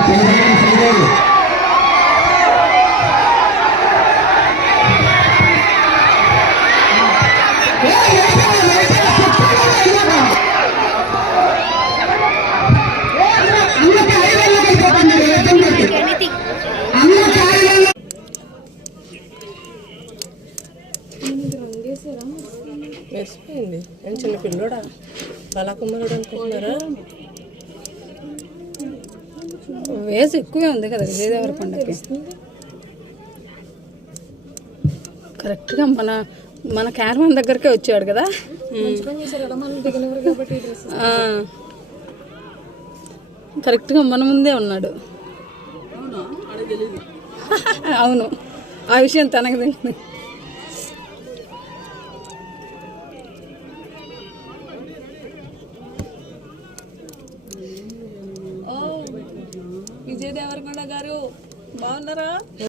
చంద్రబాబు శ్రీగారు మెరిసిపోయింది నేను చిన్న పిల్లోడా? కళాకుమారుడు అనుకుంటున్నారా? వేస్ ఎక్కువే ఉంది కదా విజయదేవర పండుగకి. కరెక్ట్గా మన మన క్యారవాన్ దగ్గరకే వచ్చాడు కదా? ఆ. కరెక్ట్గా మన ముందే ఉన్నాడు. అవును. ఆ విషయం తనకు తెలియదు. విజయ్ దేవరకొండ గారు బాగున్నారా?